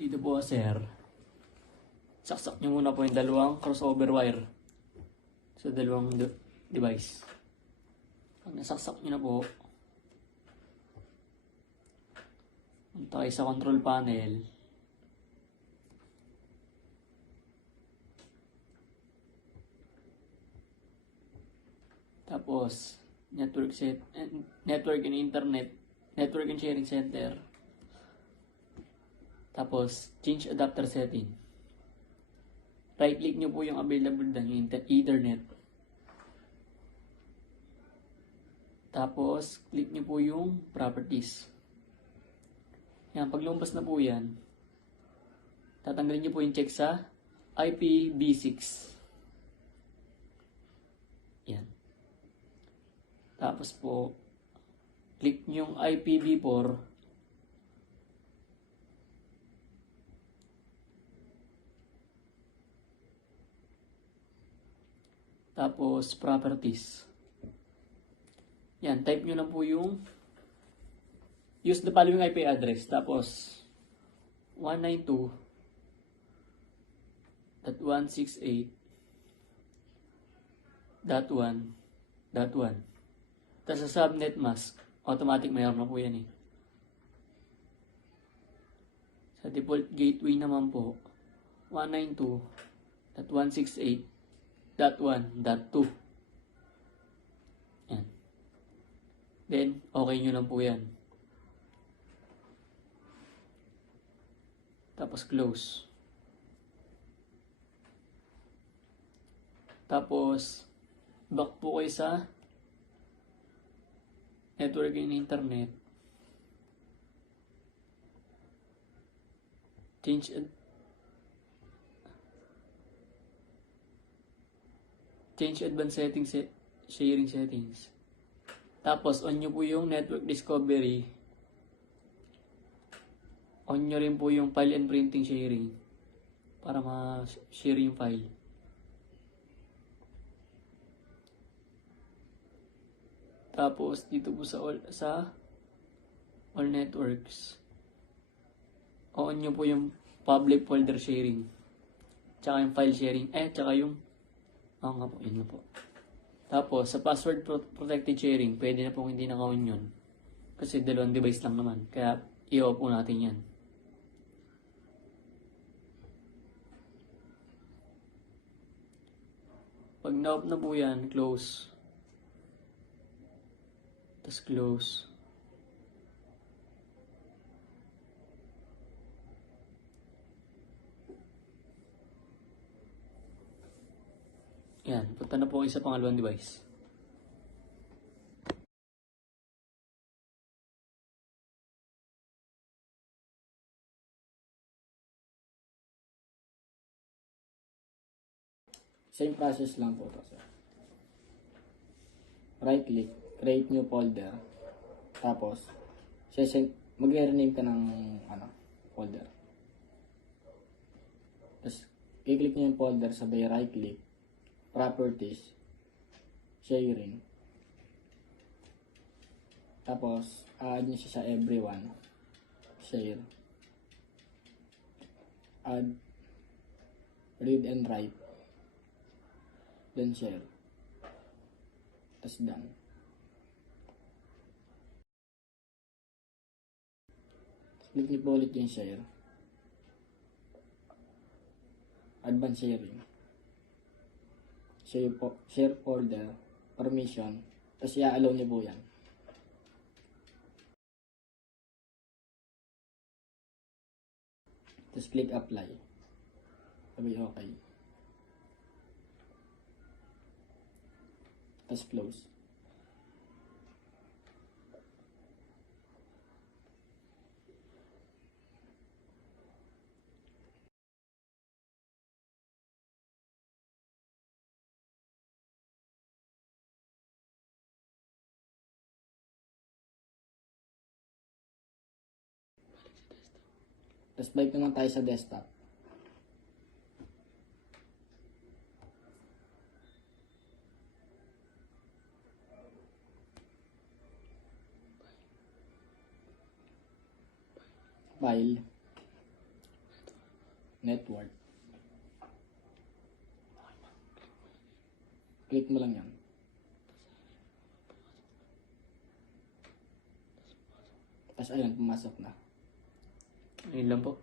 Dito po, sir. Saksak nyo muna po yung dalawang crossover wire sa dalawang device. Pag nasaksak nyo na po, punta kayo sa control panel. Tapos, network and internet, network and sharing center. Tapos, change adapter setting. Right click nyo po yung available na yung Ethernet. Tapos, click nyo po yung properties. Yan, pag lumabas na po yan, tatanggalin nyo po yung check sa IPv6. Yan. Tapos po, click nyo yung IPv4. Tapos, properties. Yan, type nyo lang po yung use the following IP address. Tapos, 192.168.1.1. Tapos sa subnet mask, automatic mayroon na po yan eh. Sa default gateway naman po, 192.168.1.2. Yan. Then, okay nyo lang po yan. Tapos close. Tapos, back po kayo sa network and internet. Change advanced settings, sharing settings. Tapos, on nyo po yung network discovery. On nyo rin po yung file and printing sharing para ma-share yung file. Tapos, dito po sa all networks, on nyo po yung public folder sharing. Tsaka yung file sharing. Tsaka yung nga po, yun na po. Tapos, sa password protected sharing, pwede na pong hindi naka-on yun. Kasi dalawang device lang naman. Kaya, i-off po natin yan. Pag na-off na po yan, close. Tapos close. Yan, punta na po kayo sa pangalawang device. Same process lang po ito, sir. Right click, create new folder. Tapos, mag-rename ka ng folder. Tapos, i-click nyo yung folder, sabay right click, properties, sharing. Tapos, add nyo siya sa everyone, share, add, read and write, then share. Tapos done. Click nyo po ulit yung share. Advanced sharing. Share folder, permission. Tapos i-allow nyo po yan. Tapos click apply. Sabi okay. Tapos close. Tapos balik naman tayo sa desktop. File. network. Click mo lang yan. Tapos ayun, pumasok na. Ayun lang po.